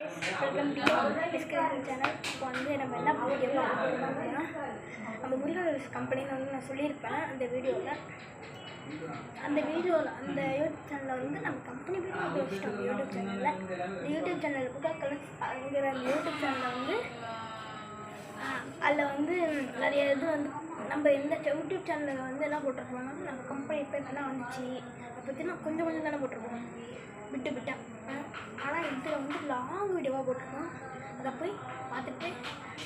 Welcome to Discovery channel. இப்போ வந்து நம்ம என்ன வீடியோ பார்க்கணும்னா நம்ம முருகன் கம்பெனின்னு வந்து நான் சொல்லியிருப்பேன் அந்த வீடியோவில். அந்த யூடியூப் சேனலில் வந்து நம்ம கம்பெனி பேர் நம்ம வச்சுட்டோம். யூடியூப் சேனல் புகா கலர்ஸ்ங்கிற அந்த யூடியூப் சேனலில் வந்து அதில் வந்து நிறைய இது வந்து நம்ம இந்த யூடியூப் சேனலில் வந்து என்ன போட்டிருப்போம்னா நம்ம கம்பெனி பேர் என்ன வந்துச்சு அதை பற்றி நான் கொஞ்சம் தானே போட்டிருப்போம், விட்டேன். ஆனால் இதில் வந்து லாங் வீடியோவாக போட்டிருக்கோம். அதை போய் பார்த்துட்டு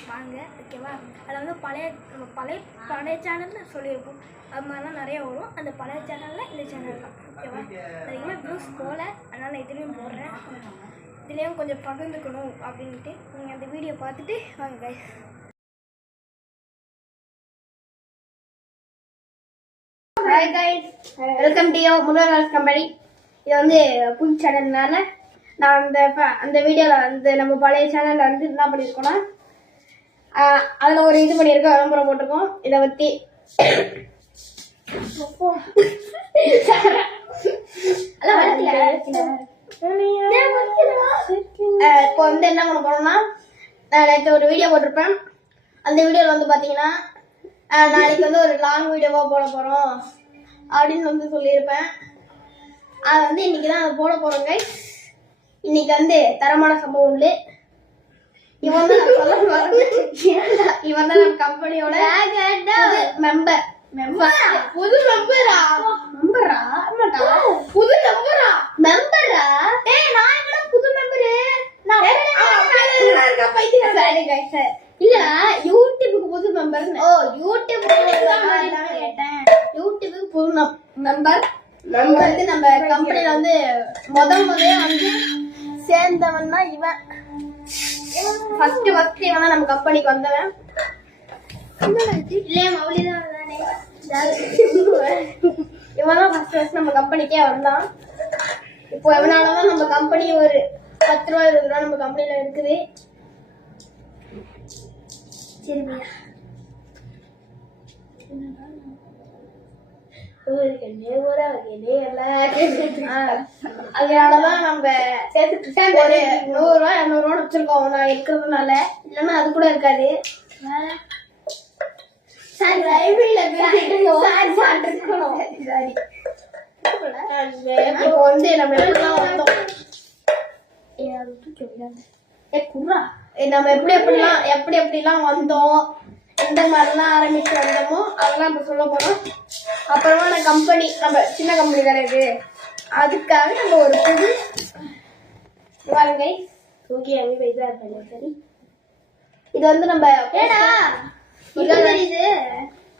வாங்க, ஓகேவா? அதில் வந்து பழைய சேனலில் சொல்லியிருப்போம். அது மாதிரிலாம் நிறைய வரும். அந்த பழைய சேனலில் இந்த சேனல் தான், ஓகேவா? அதிகமாக வியூஸ் போகல, அதனால் நான் இதுலேயும் போடுறேன். இதுலேயும் கொஞ்சம் பகிர்ந்துக்கணும் அப்படின்ட்டு நீங்கள் அந்த வீடியோ பார்த்துட்டு வாங்க. Hi guys, welcome to Murugan company. இது வந்து புது சேனல்னால நான் அந்த வீடியோவில் வந்து நம்ம பழைய சேனலில் வந்து என்ன பண்ணியிருக்கோன்னா அதில் ஒரு இது பண்ணியிருக்கோம், விளம்பரம் போட்டிருக்கோம். இதை பற்றி இப்போ வந்து என்ன பண்ண போறோம்னா, நான் நேற்று ஒரு வீடியோ போட்டிருப்பேன். அந்த வீடியோவில் வந்து பார்த்தீங்கன்னா நாளைக்கு வந்து ஒரு லாங் வீடியோவாக போட போகிறோம் அப்படின்னு வந்து சொல்லியிருப்பேன். அது வந்து இன்னைக்கு தான் அதை போட போகிறோம் கைஸ். இன்னைக்கு வந்து தரமான சம்பவம் உண்டு. இவன் தான் நம்ம கம்பெனியோட மெம்பர். புது மெம்பரா? புது மெம்பரா? நான் எங்கடா புது மெம்பரு? இல்ல, யூடியூபுக்கு புது மெம்பர். ஓ, யூடியூபுக்கு புது மெம்பர் வந்து நம்ம கம்பெனில வந்து முதல்ல வந்து சேர்ந்தவன் தான் இவன். ஃபர்ஸ்ட் இவன் தான் நம்ம கம்பெனிக்கு வந்தவன். இவன் தான் ஃபர்ஸ்ட் நம்ம கம்பெனிக்கே வந்தான். இப்போ எவனாலதான் நம்ம கம்பெனி ஒரு 10 ரூபா 20 ரூபா நம்ம கம்பெனில இருக்குது. அதனாலதான் நம்ம ஒரு 100 ரூபா 200 ரூபா வச்சிருக்கோம் நான் இருக்கிறதுனால. இல்லைன்னா அது கூட இருக்காது. இப்போ வந்து நம்ம எப்படிலாம் வந்தோம், எந்த மாதிரிலாம் ஆரம்பிச்சு வந்தோமோ அதெல்லாம் இப்ப சொல்ல போறோம். அப்புறமா நம்ம சின்ன கம்பெனி கிடையாது, அதுக்காக நம்ம ஒரு புது வாருங்கை ஓகே இதா இருக்காங்க. சரி, இது வந்து நம்ம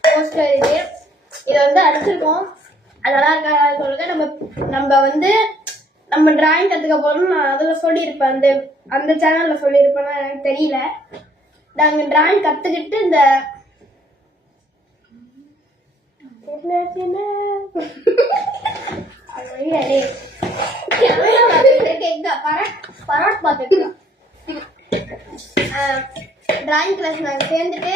போஸ்டர் இதை வந்து அடிச்சிருக்கோம். அதெல்லாம் இருக்கா சொல்லுங்க. நம்ம வந்து நம்ம டிராயிங் கத்துக்க போறோம். நான் அதுல சொல்லியிருப்பேன், அந்த சேனல்ல சொல்லியிருப்பேன்னா எனக்கு தெரியல. நாங்க டிராயிங் கத்துக்கிட்டு இந்த டிராயிங் கிளாஸ் நாங்க சேர்ந்துட்டு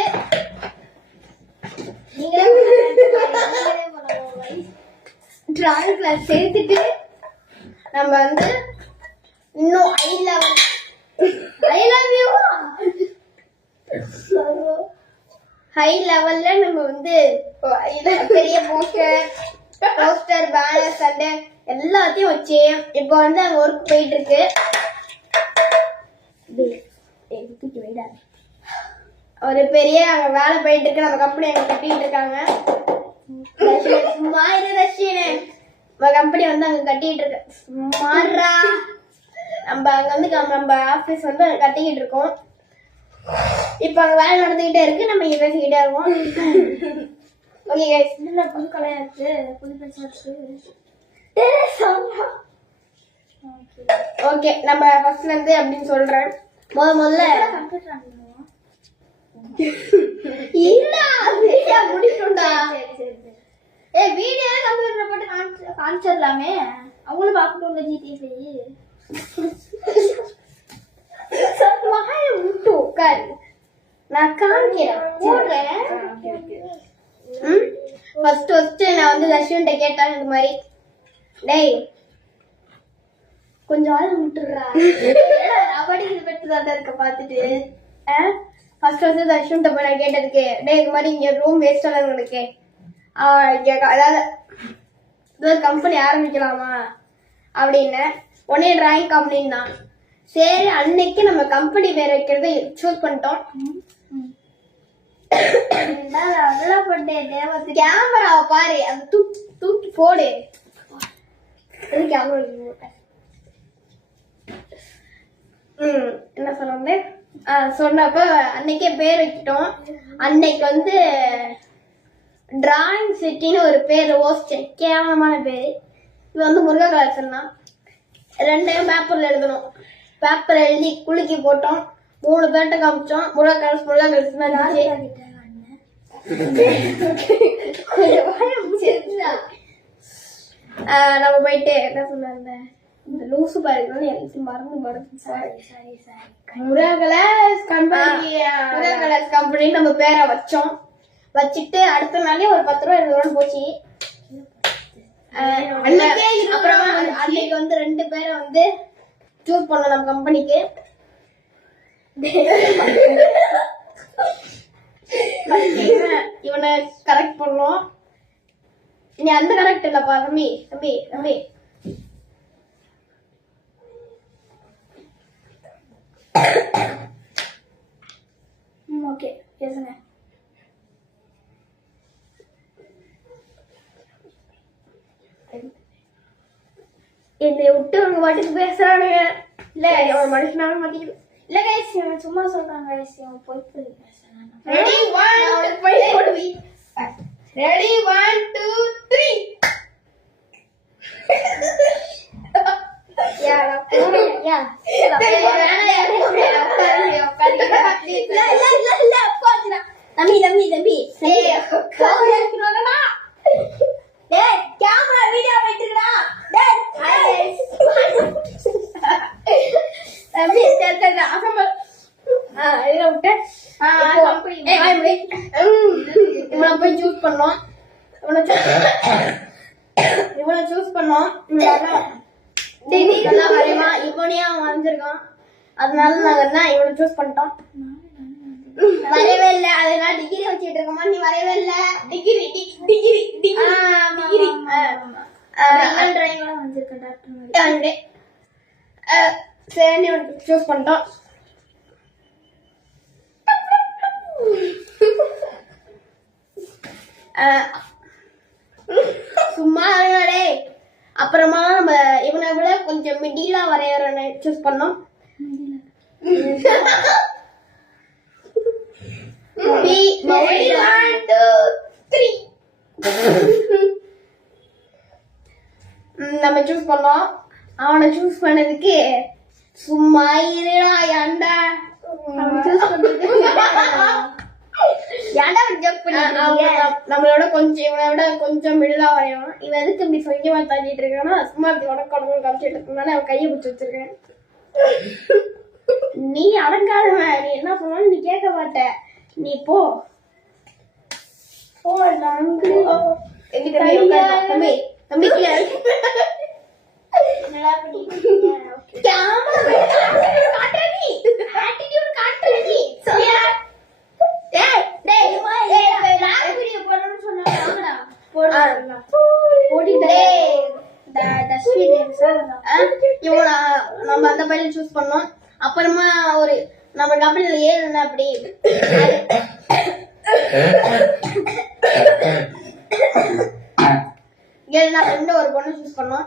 டிராயிங் கிளாஸ் சேர்த்துட்டு நம்ம வந்து இன்னும் ஹை லெவல்ல நம்ம வந்து பெரிய போஸ்டர் பேனர்ஸ் அண்ட் எல்லாத்தையும் வச்சு இப்போ வந்து அங்க ஒர்க் போயிட்டு இருக்கு. ஒரு பெரிய அங்க வேலை போயிட்டு இருக்கு. நம்ம கம்பெனி அங்க கட்டிட்டு இருக்காங்க. நம்ம கம்பெனி வந்து அங்க கட்டிட்டு இருக்கு. சும்மாறா நம்ம அங்க வந்து நம்ம ஆபீஸ் வந்து கட்டிக்கிட்டு இருக்கோம். இப்ப அங்க வேலை நடந்துகிட்டே இருக்கு, நம்ம இங்க பேசிக்கிட்டே இருக்கோம். ஓகே गाइस, என்ன புது கலையா இருக்கு, புது பெருசா இருக்கு. ஓகே, நம்ம ஃபர்ஸ்ட்ல இருந்து அப்படின்னு சொல்றேன். முதல்ல கம்ப்யூட்டர் இல்ல வீடியோ முடிச்சுடா. வீடியோ கம்ப்யூட்டர்ல போட்டு காமிச்சிடலாமே, அவங்களும் பார்க்கணும்ல. ஜிடிஏ விட்டு உட்காரு, நான் காமிக்கிறேன். ஃபர்ஸ்ட் நான் வந்து லட்சுமிட்ட கேட்டேன், இந்த மாதிரி டேய் கொஞ்சம் ஆள் விட்டுடுறா, நான் படிக்க தான் இருக்க பார்த்துட்டு ஃபர்ஸ்ட் தர்ஷன்ட்ட போய் நான் கேட்டதுக்கு டே இது மாதிரி இங்கே ரூம் வேஸ்டாக இருக்கு அதாவது இது கம்பெனி ஆரம்பிக்கலாமா அப்படின்னு உடனே டிராயிங் கம்பெனி தான். சரி அன்னைக்கு நம்ம கம்பெனி பேர் வைக்கிறத சூஸ் பண்ணிட்டோம். கேமராவை பாரு, அந்த தூக்கி போடு. கேமரா என்ன சொன்னாங்க சொன்னப்ப அன்னைக்கே பேர் வைக்கிட்டோம். அன்னைக்கு வந்து டிராயிங் சிட்டின்னு ஒரு பேர் யோசிச்சேன், கேவலமான பேரு. இது வந்து முருகா கலெக்ஷன் தான். 2 பேப்பர்ல எழுதணும். பேப்பர் எழுதி குலுக்கி போட்டோம். 3 பேர்ட்ட காமிச்சோம். முருகா கலெக்ஷன் நம்ம போயிட்டு என்ன சொன்னாங்க இந்த லூசு பாருங்க எல்லாத்தையும் மறந்து முருகா கலர்ஸ் கம்பெனி நம்ம பேரை வச்சோம். வச்சுட்டு அடுத்த நாளே ஒரு 10 ரூபா 20 ரூபான்னு போச்சு. அப்புறம் அன்னைக்கு வந்து 2 பேரை வந்து சூஸ் பண்ணோம் நம்ம கம்பெனிக்கு. இவனை கரெக்ட் பண்ணோம். நீ அந்த கரெக்ட் இல்லப்பா தம்பி தம்பி தம்பி. ஓகே பேசுங்க. என்னை விட்டு உங்க பாட்டுக்கு பேசுறானுங்க. இல்ல அவன் மனுஷனாவே மாட்டிக்கல. இல்ல கைஸ் சும்மா சொல்றாங்க கைஸ். அவன் போய் பேசுறான். ரெடி 1 2 3. யாரா போறியா? தம்பி டேய் கேமரா வீடியோ எடுத்துடா. டேய் தம்பி தெரியல அசம்பல். இத விட்டு கம்பெனி இவனை போய் சூஸ் பண்ணோம். இவனை சூஸ் பண்ணோம். நல்லா வரைவா இவனே அவன் வந்திருக்கான். அதனால நாங்க என்ன இவனை சூஸ் பண்ணிட்டோம். வரவே இல்ல. அதனால டிகிரி வச்சுட்டு இருக்கோமா? நீ வரவே இல்ல. டிகிரி சரி சூஸ் பண்ணிட்டோம். சும்மா அப்புறமா நம்ம இவனை விட கொஞ்சம் மிடிலா வரையறவனை சூஸ் பண்ணோம். நம்ம சூஸ் பண்ணோம். அவனை சூஸ் பண்ணதுக்கு சும்மா இருடா ஏன்டா நம்மளோட கொஞ்சம் இவனோட கொஞ்சம் மிடிலா வரையும். இவன் எதுக்கு இப்படி சொங்கமா தாண்டிட்டு இருக்கானா சும்மா இப்படி உடம்பு காமிச்சிட்டு இருக்கனால அவன் கையை பிடிச்சி வச்சிருக்கேன். நீ அடங்காதவன். நீ என்ன சொன்னாலும் நீ கேட்க மாட்ட. நீ போ தம்பி தம்பி நம்ம அந்த பையன் சூஸ் பண்ணோம். அப்புறமா ஒரு நம்ம கம்பெனில ஏறுன அப்படி ஒரு பொண்ணு சூஸ் பண்ணோம்.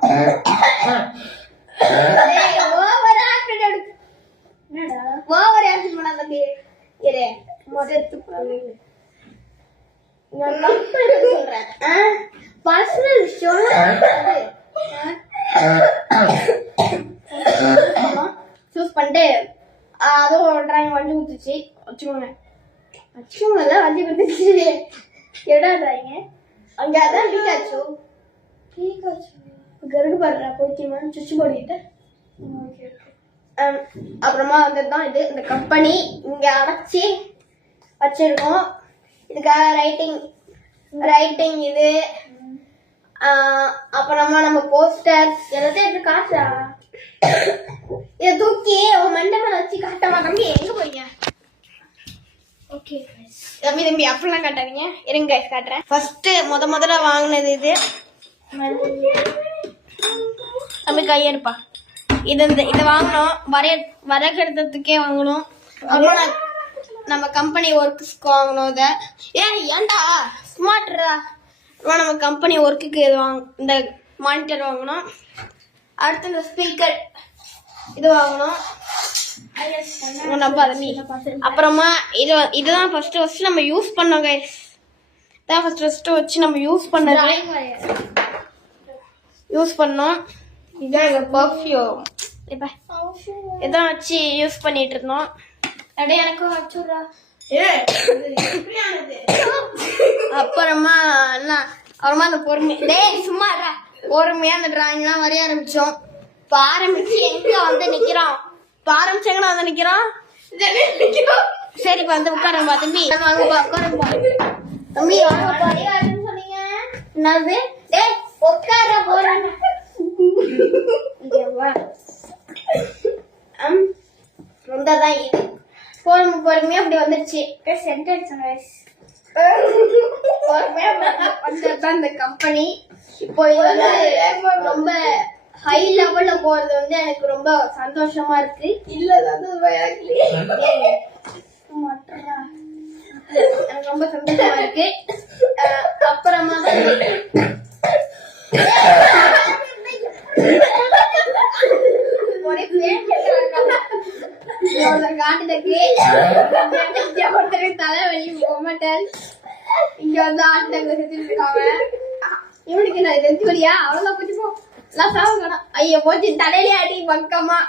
ஓவர் ஆக்ஷன் பண்ண தம்பி சொல்றேன். பர்சனல் விஷயம் சூஸ் பண்ணிட்டு அதுவும் டிராயிங் வண்டி ஊத்துச்சு வச்சுக்கோங்க. வண்டி கொடுத்துச்சு. எடா டிராயிங்க அங்க அதான் பீகாச்சு கருகு பாடுறா போக்கியமான சுச்சு போடிட்டு. அப்புறமா வந்துதான் இது இந்த கம்பெனி இங்க அடைச்சி வச்சிருக்கோம். இதுக்காக ரைட்டிங் இது அப்புறமா நம்ம போஸ்டர்ஸ் எல்லாத்தையும் எப்படி காட்டா இதை தூக்கி அவன் மண்டை மேல வச்சு காட்ட மாட்டோம். தம்பி தம்பி அப்படிலாம் காட்டாதீங்க, இருங்க guys காட்டுறேன். ஃபர்ஸ்ட் முதல்ல வாங்கினது இது. தம்பி கையெடுப்பா. இதை வாங்கணும், வரைகிறதுக்கே வாங்கணும். அப்புறம் நம்ம கம்பெனி ஒர்க்ஸ்க்கு வாங்கணும். இதை ஏன்டா ஸ்மார்ட்ரா, நம்ம கம்பெனி ஒர்க்குக்கு இந்த மானிட்டர் வாங்கணும். அடுத்து இந்த ஸ்பீக்கர் இது வாங்கணும். அப்புறமா இதுதான் ஃபர்ஸ்ட் நம்ம யூஸ் பண்ணோம் கைஸ். இதான் ஃபர்ஸ்ட் வச்சு நம்ம யூஸ் பண்ணோம். இதான் எங்க பர்ஃப்யூம். இதான் வச்சு யூஸ் பண்ணிட்டு இருந்தோம். அப்படியே எனக்கும் வச்சுடுறா. அப்புறமா அந்த பொறுமையா அந்த டிராயிங்லாம் வரைய ஆரம்பிச்சோம். இப்ப ஆரம்பிச்சு எங்க வந்து நிக்கிறோம், சரி வந்து உட்காருப்பா தம்பி, உட்காருப்பா தம்பி. சொன்னீங்க என்னது? உட்கார போறேன். ரொம்பதான் இது பொறுமையா அப்படி வந்துருச்சு. இந்த கம்பெனி இப்போ இது வந்து ரொம்ப ஹை லெவல்ல போறது வந்து எனக்கு ரொம்ப சந்தோஷமா இருக்கு. எனக்கு ரொம்ப சந்தோஷமா இருக்கு. அப்புறமா தலைவலி போமாட்டேன். இங்க வந்து ஆட்டங்க செஞ்சுட்டு இருக்காங்க. இவனுக்கு நான் தெரிஞ்சுக்கலையா? அவ்வளவுதான் போச்சுப்போம். ஐயோ போச்சு, தலையிலே அடி பக்கமா.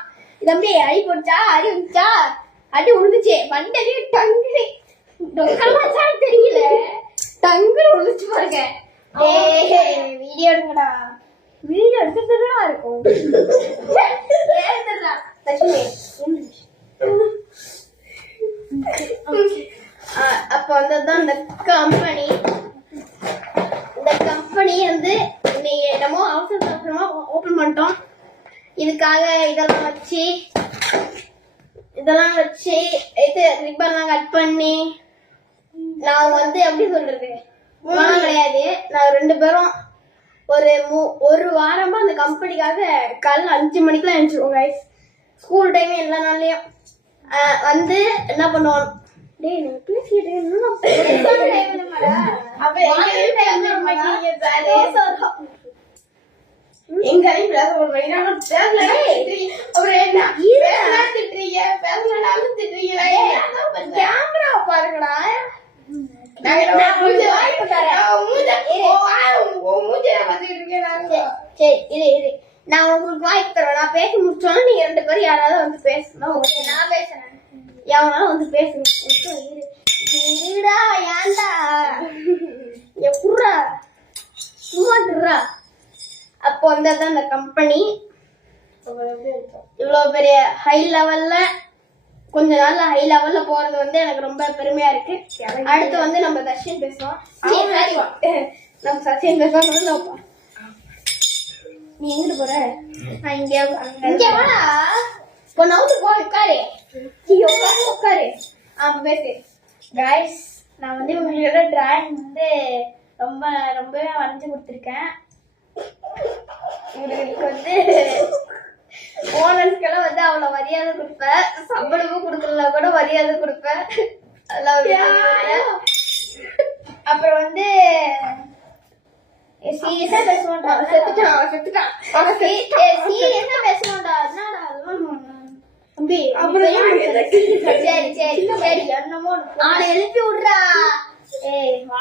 தம்பி அடி போச்சா, அடி வந்துச்சா, அடி உழுந்துச்சு மண்டலே டங்கு தெரியல, டங்கு உழுந்துச்சு பாருங்க. வீடியோ எடுங்கடா, வீடியோ எடுத்துட்டுதான் இருக்கும். அப்ப வந்ததுதான் இந்த கம்பெனி. இந்த கம்பெனி வந்து என்னமோ அவசரமா ஓபன் பண்ணிட்டோம். இதுக்காக இதெல்லாம் வச்சு இது ரிப்பன்லாம் கட் பண்ணி நான் வந்து எப்படி சொல்றது கிடையாது. நான் 2 பேரும் ஒரு வாரமா அந்த கம்பெனிக்காக காலைல 5 மணிக்கெல்லாம் எழுந்திருவோம் கைஸ். ஸ்கூல் டைம் எல்லா நாள்லயும் வந்து என்ன பண்ணுவோம், பாருங்கடா. நான் உங்களுக்கு வாய்ப்பு தருவேன். நான் பேசி முடிச்சோன்னா நீங்க 2 பேரும் யாராவது வந்து பேசணும். நான் பேசுறேன், எவனாலும் வந்து பேசுங்க. ஏன்டா எப்படா சும்மாடுறா. அப்போ வந்ததான் இந்த கம்பெனி இவ்வளவு பெரிய ஹை லெவல்ல, கொஞ்ச நாள்ல ஹை லெவல்ல போறது வந்து எனக்கு ரொம்ப பெருமையா இருக்கு. அடுத்து வந்து நம்ம தர்ஷன் பேசுவோம். நம்ம சச்சின் பேசுவோம். நீ எங்கிட்டு போற? நான் இங்க வாடா. பொண்ணு போ, உட்காரு உட்காரு. பேசு கைஸ். நான் வந்து உங்களோட டிராயிங் வந்து ரொம்பவே வரைஞ்சு கொடுத்துருக்கேன். இவங்களுக்கு வந்து ஓனர்ஸ்க்கெல்லாம் வந்து அவ்வளோ மரியாதை கொடுப்பேன். சம்பளமும் கொடுக்கல கூட மரியாதை கொடுப்பேன். அதெல்லாம் அப்புறம் வந்து சீரியஸா பேசுவோம்டா. செத்துட்டான். சீரியஸா பேசுவோம்டா. என்னடா தம்பி? சரி என்னமோ ஆளை எழுப்பி விடுறா.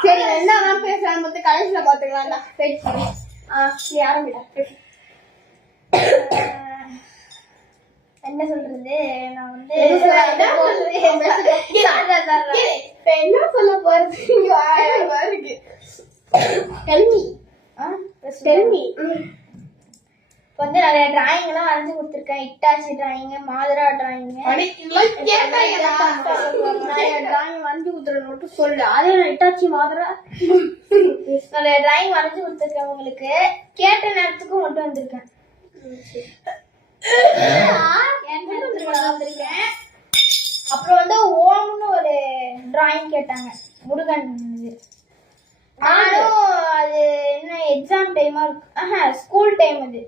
சரி என்ன பேசலாம், மொத்த கடைசியில பாத்துக்கலாம்டா. ஆரம்பிடா. என்ன சொல்றது, நான் வந்து என்ன சொல்ல போறது? வந்து நிறைய டிராயிங் எல்லாம் வரைஞ்சு கொடுத்துருக்கேன். இட்டாச்சி டிராயிங், மாதிரா டிராயிங், நிறைய டிராயிங் வரைஞ்சு கொடுத்துருக்கேன் மட்டும் சொல்லு. அதே நான் இட்டாச்சி மாதிரா நிறைய டிராயிங் வரைஞ்சு கொடுத்துருக்கேன். உங்களுக்கு கேட்ட நேரத்துக்கும் மட்டும் வந்திருக்கேன். அப்புறம் வந்து ஓம்னு ஒரு டிராயிங் கேட்டாங்க முருகன் இது. நானும் அது என்ன எக்ஸாம் டைமா இருக்கு, ஸ்கூல் டைம் அது,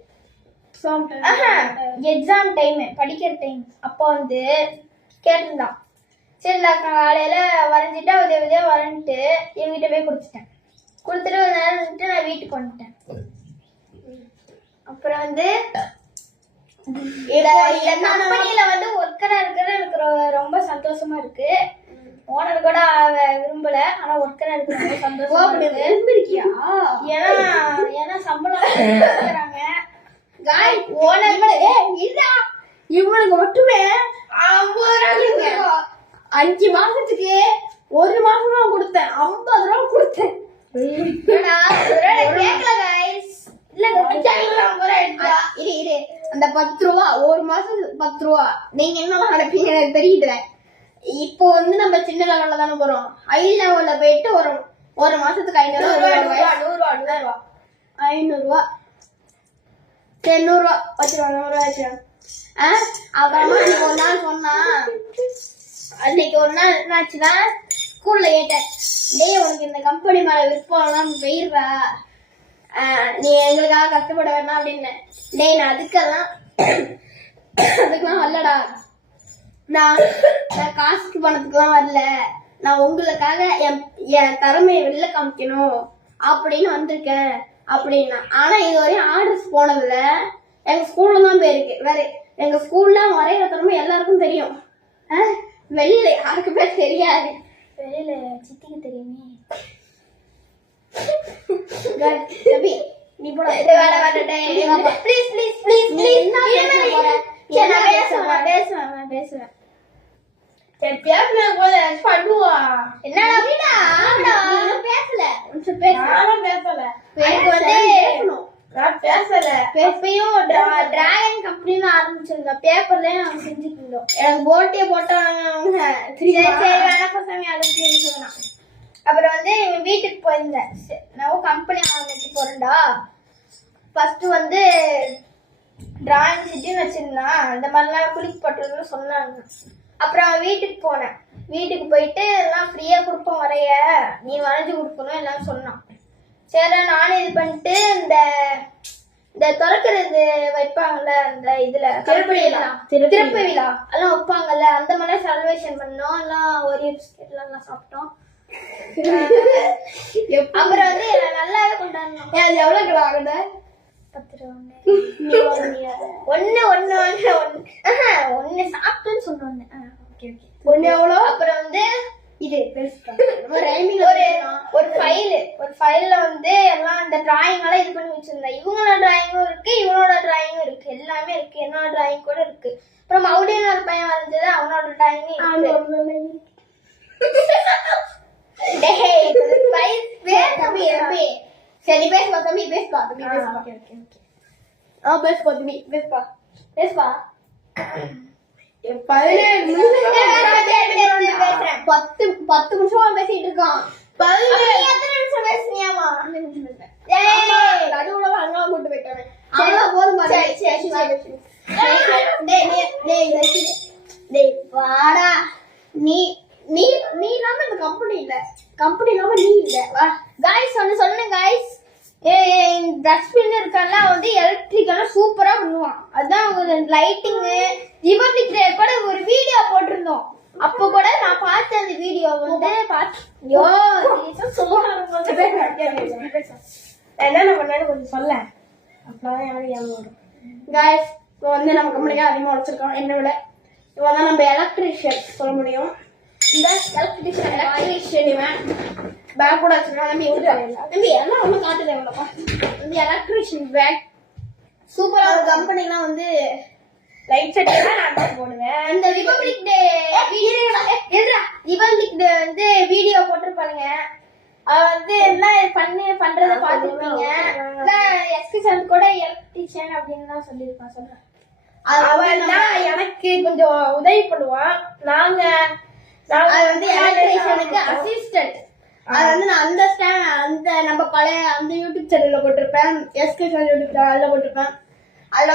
எக்ஸாம் டைம் படிக்கிற டைம். அப்போ வந்து கேட்டிருந்தான். சரி நான் காலையில வரைஞ்சிட்டு உதவி உதவி வரைஞ்சிட்டு என்கிட்ட போய் கொடுத்துட்டேன். கொடுத்துட்டு ஒரு நேரம் வந்துட்டு நான் வீட்டுக்கு வந்துட்டேன். அப்புறம் வந்து கம்பெனியில வந்து ஒர்க்கரா இருக்கிறது எனக்கு ரொம்ப சந்தோஷமா இருக்கு. ஓனர் கூட விரும்பல, ஆனா ஒர்க்கரா இருக்கு ரொம்ப சந்தோஷமா இருக்கு. ஏன்னா சம்பளம் கொடுக்குறாங்க. இவனுக்கு மட்டுமே 5 மாசத்துக்கு 1 மாசமா கொடுத்தேன், 50 ரூபா கொடுத்தேன். அந்த 10 ரூபா 1 மாசம் 10 ரூபா நீங்க என்ன நினைப்பீங்க எனக்கு தெரியுது. இப்போ வந்து நம்ம சின்ன லெவல்ல தானே போறோம், ஹை லெவல்ல போயிட்டு ஒரு மாசத்துக்கு 500 ரூபா 500 ரூபா சரி 100 ரூபா வச்சிருவாங்க, 100 ரூபா வச்சிருவாங்க. அப்புறமா அன்னைக்கு ஒரு நாள் சொன்னா, அன்னைக்கு ஒரு நாள் என்னாச்சுன்னா ஸ்கூல்ல கேட்டேன், டேய் உனக்கு இந்த கம்பெனி மேல விருப்பம்லாம் போயிடுறா, நீ எங்களுக்காக கஷ்டப்பட வேணாம் அப்படின்னு. டேய் நான் அதுக்கெல்லாம் வரலடா, நான் காசுக்கு பணத்துக்குலாம் வரல, நான் உங்களுக்காக என் திறமையை வெளில காமிக்கணும் அப்படின்னு வந்திருக்கேன் அப்படின்னா. ஆனா இது வரையும் ஆர்டர்ஸ் போனதுல எங்க ஸ்கூல்ல தான் போயிருக்கு. வேற எங்க ஸ்கூல்ல வரைகிற திறமை எல்லாருக்கும் தெரியும், வெளியில யாருக்குமே தெரியாது. வெளியில சித்திக்கு தெரியுமே. நீ போட வேலை வந்துட்டேன். ப்ளீஸ் ப்ளீஸ் ப்ளீஸ் ப்ளீஸ் பேசுவேன். சரி பேசுவேன் போல பண்ணுவா. என்னடா பேசல பேசல எனக்கு வந்து பேசல. எப்பயும் டிராகன் கம்பெனின்னு ஆரம்பிச்சிருந்தோம், பேப்பர்லயே நாங்க செஞ்சுட்டு இருந்தோம். எனக்கு போட்டியே போட்டாங்க. சரி வேணா பசங்க அதுன்னு சொல்லலாம். அப்புறம் வந்து வீட்டுக்கு போயிருந்தேன். நான் கம்பெனி ஆரம்பிச்சு போறேன்டா. ஃபர்ஸ்ட் வந்து டிராயிங் ஷீட்னு வச்சிருந்தான், அந்த மாதிரிலாம் குளிக்க போட்டுன்னு சொன்னாங்க. அப்புறம் வீட்டுக்கு போனேன். வீட்டுக்கு போயிட்டு எல்லாம் ஃப்ரீயா கொடுப்போம் வரைய, நீ வரைஞ்சு கொடுக்கணும் எல்லாம் சொன்னான். சரி நானும் இது பண்ணிட்டு இந்த திறக்கிறது வைப்பாங்கல்ல அந்த இதுல திறப்பு விழா எல்லாம் வைப்பாங்கல்ல, அந்த மாதிரி செலிப்ரேஷன் பண்ணோம். எல்லாம் ஒரு பிஸ்கெட் எல்லாம் சாப்பிட்டோம். அப்புறம் வந்து நல்லாவே கொண்டாடணும். அது எவ்வளவு ஆகுது? 10 ரூபா. ஒன்னு சாப்பிட்டுன்னு சொன்னோன்னு. ஒன்னு எவ்வளோ? அப்புறம் வந்து இது ஒரு ஃபைல்ல வந்து எல்லாம் இந்த டிராயிங் எல்லாம் இது பண்ணி வச்சிருந்தேன். இவங்களோட டிராயிங்கும் இருக்கு, இவனோட டிராயிங்கும் இருக்கு, எல்லாமே இருக்கு. என்னோட டிராயிங் கூட இருக்கு. அப்புறம் மவுடின்னு ஒரு பையன் வரைஞ்சது, அவனோட டிராயிங் சரி பேசுப்பா தம்பி, பேசுப்பா தம்பி, பேசுப்பா. 10 நிமிஷம் பேசிட்டு இருக்கான். 10 நிமிஷம் பேசுனியாமா? கூட்டு போயிட்டானே. வாடா, நீ இல்லாம இந்த கம்பெனி இல்ல, கம்பெனி இல்லாம நீ இல்ல. காய்ஸ் சொன்ன காய்ஸ், டஸ்ட்பின் இருக்கான்ல வந்து எலக்ட்ரிக்கெல்லாம் சூப்பரா பண்ணுவான். அதான் ஒரு லைட்டிங்கு ரிபப்ளிக் டே கூட ஒரு வீடியோ போட்டிருந்தோம். அப்போ கூட நான் பார்த்த அந்த வீடியோ வந்து என்னென்ன பண்ணு கொஞ்சம் சொல்ல, அப்பதான் எனக்கு ஞாபகம் வரும். காய்ஸ் இப்போ வந்து நம்ம கம்பெனிக்கு அதிகமாக உழைச்சிருக்கோம் என்ன விட. இப்போ தான் நம்ம எலக்ட்ரிஷியன் சொல்ல முடியும். இந்த எலக்ட்ரிஷியன் இவன் பேக் கூட வச்சிருக்கான். தம்பி எல்லாம் ஒன்றும் காட்டு தேவைப்பா. இந்த எலக்ட்ரிஷியன் பேக் சூப்பரான கம்பெனிலாம் வந்து லைட் செட் நான் தான் போடுவேன். இந்த ரிபப்ளிக் டே வந்து வீடியோ போட்டிருப்பானுங்க. அவ வந்து என்ன பண்றத பாத்துருப்பீங்க. எஸ்கிசன் கூட எலக்ட்ரிஷியன் அப்படின்னு தான் சொல்லியிருப்பான். சொல்றேன் அவன் தான் எனக்கு கொஞ்சம் உதவி பண்ணுவான். நாங்க வந்து எலக்ட்ரிஷியனுக்கு அசிஸ்டன்ட். அது வந்து நான் அந்த நம்ம பழைய அந்த யூடியூப் சேனல்ல போட்டிருப்பேன், எஸ்கிசன் யூடியூப் சேனல்ல போட்டிருப்பேன். அதுல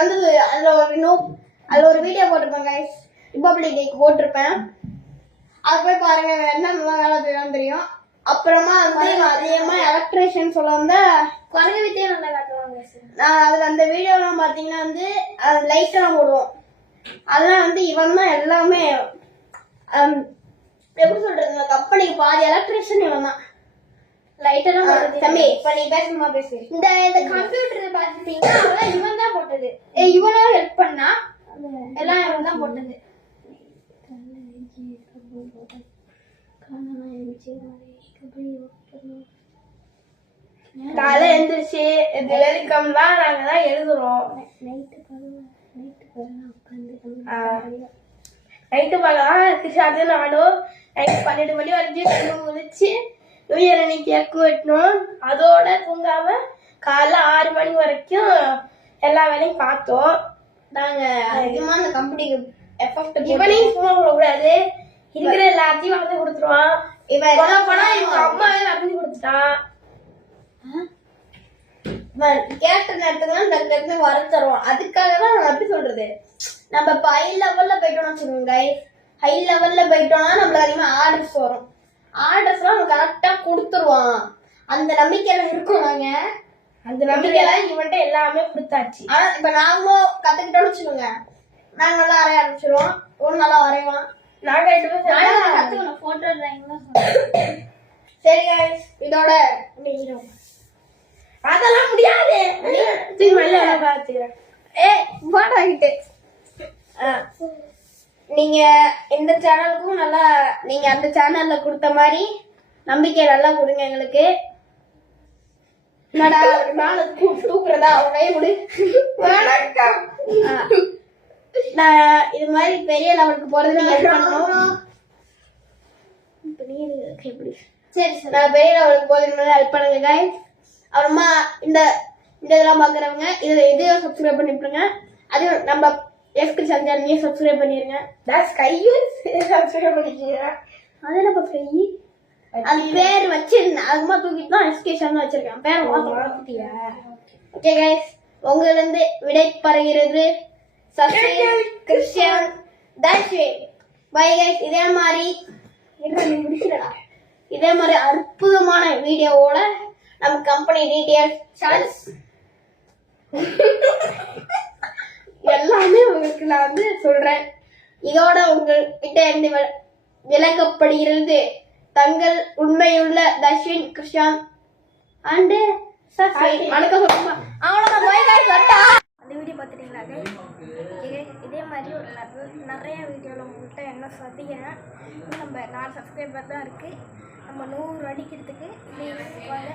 ஒரு வீடியோ போட்டிருப்பேன் கைஸ், ரிபப்ளிக் டேக்கு போட்டிருப்பேன். அது போய் பாருங்க என்ன நல்லா வேலை செய்யலாம் தெரியும். அப்புறமா வந்து அதிகமா எலக்ட்ரிஷியன் சொல்ல வந்தா குறைய வித்தியே நல்லா காட்டுவாங்க. நான் அதுல அந்த வீடியோலாம் பாத்தீங்கன்னா வந்து லைட் எல்லாம் போடுவோம். அதெல்லாம் வந்து இவன் தான் எல்லாமே எப்படி சொல்றது கம்பெனிக்கு பாதி எலக்ட்ரிஷியன் இவன் தான். லைட் எல்லாம் தம்பி இப்ப நீ பேசணுமா பேசு. இந்த கம்ப்யூட்டர் பாத்துட்டீங்கன்னா அதெல்லாம் இவன் தான் போட்டது. இவனும் ஹெல்ப் பண்ணா எல்லாம் இவன் தான் போட்டது. காலை எழுந்திரிச்சு வெல்கம்லாம் நாங்க தான் எழுதுறோம். நைட்டு பார்க்கலாம் கிருஷ்ணாது நானும் நைட்டு 12 மணி வரைக்கும் முடிச்சு நியூ இயர் அன்னைக்கு கேக்கு வெட்டணும். அதோட தூங்காம காலைல 6 மணி வரைக்கும் எல்லா வேலையும் பார்த்தோம். நாங்க அதிகமா அந்த கம்பெனிக்கு எஃபெக்ட் இவனையும் சும்மா விடக்கூடாது. இருக்கிற எல்லாத்தையும் வளர்த்து கொடுத்துருவான். இவன் போனா இவங்க அம்மாவே வரைஞ்சு கொடுத்துட்டான். கேட்ட நேரத்துக்குலாம் தங்க வர தருவோம். அதுக்காக தான் நான் எப்படி சொல்றது நம்ம இப்ப ஹை லெவல்ல போயிட்டோம்னு வச்சுக்கோங்க. ஹை லெவல்ல போயிட்டோம்னா நம்மளுக்கு அதிகமா ஆர்டர்ஸ் வரும். ஆர்டர்ஸ் எல்லாம் நம்ம கரெக்டா கொடுத்துருவான். அந்த நம்பிக்கையில இருக்கோம் நாங்க. அந்த நம்பிக்கையில இவன்ட்ட எல்லாமே கொடுத்தாச்சு. ஆனா இப்ப நாங்களும் கத்துக்கிட்டோம்னு வச்சுக்கோங்க. நாங்க நல்லா வரைய ஆரம்பிச்சிருவோம். ஒண்ணு நல்லா வரைவான். நாங்க கத்துக்கணும் போட்டோ டிராயிங். சரி guys இதோட அதெல்லாம் முடியாது. நீங்க இந்த சேனலுக்கும் நல்லா நீங்க அந்த சேனல்ல கொடுத்த மாதிரி நம்பிக்கை நல்லா கொடுங்க எங்களுக்கு. என்னடா மேல தூக்குறதா அவங்க முடி வணக்கம். நான் இது மாதிரி பெரிய லெவலுக்கு போறது நீங்க ஹெல்ப் பண்ணணும். சரி சார் நான் பெரிய லெவலுக்கு போறது ஹெல்ப் பண்ணுங்க guys. அப்புறமா இந்த இதெல்லாம் பாக்குறவங்க இதையும் சப்ஸ்கிரைப் பண்ணிவிட்டுருங்க. அது நம்ம எஸ்கிரி சஞ்சாரியும் சப்ஸ்கிரைப் பண்ணிருங்க. சப்ஸ்கிரைப் பண்ணிக்கிறேன். அது நம்ம கை அது பேர் வச்சிருந்தேன். அதுமா தூக்கிட்டு தான் எஸ்கேஷன் வச்சிருக்கேன். பேரை மாத்தியா? ஓகே கைஸ் உங்கள இருந்து விடை பருகிறது கிறிஸ்டியன் தர்ஷின். Bye guys. இதே மாதிரி அற்புதமான வீடியோவோட நம்ம கம்பெனி டீடைல்ஸ் எல்லாமே உங்களுக்கு நான் வந்து சொல்றேன். இதோட உங்ககிட்ட இருந்து விளக்கப்படுகிறது தங்கள் உண்மையுள்ள தர்ஷின் கிருஷ்ணன் அண்ட் வணக்கம் சொல்லுமா. அந்த வீடியோ பார்த்துட்டீங்களா? இதே மாதிரி ஒரு நிறைய வீடியோவில் உங்கள்கிட்ட என்ன சந்திக்கிறேன். நம்ம 4 சப்ஸ்கிரைபர் தான் இருக்குது. நம்ம 100 அடிக்கிறதுக்கு ப்ளீஸ் வாங்க.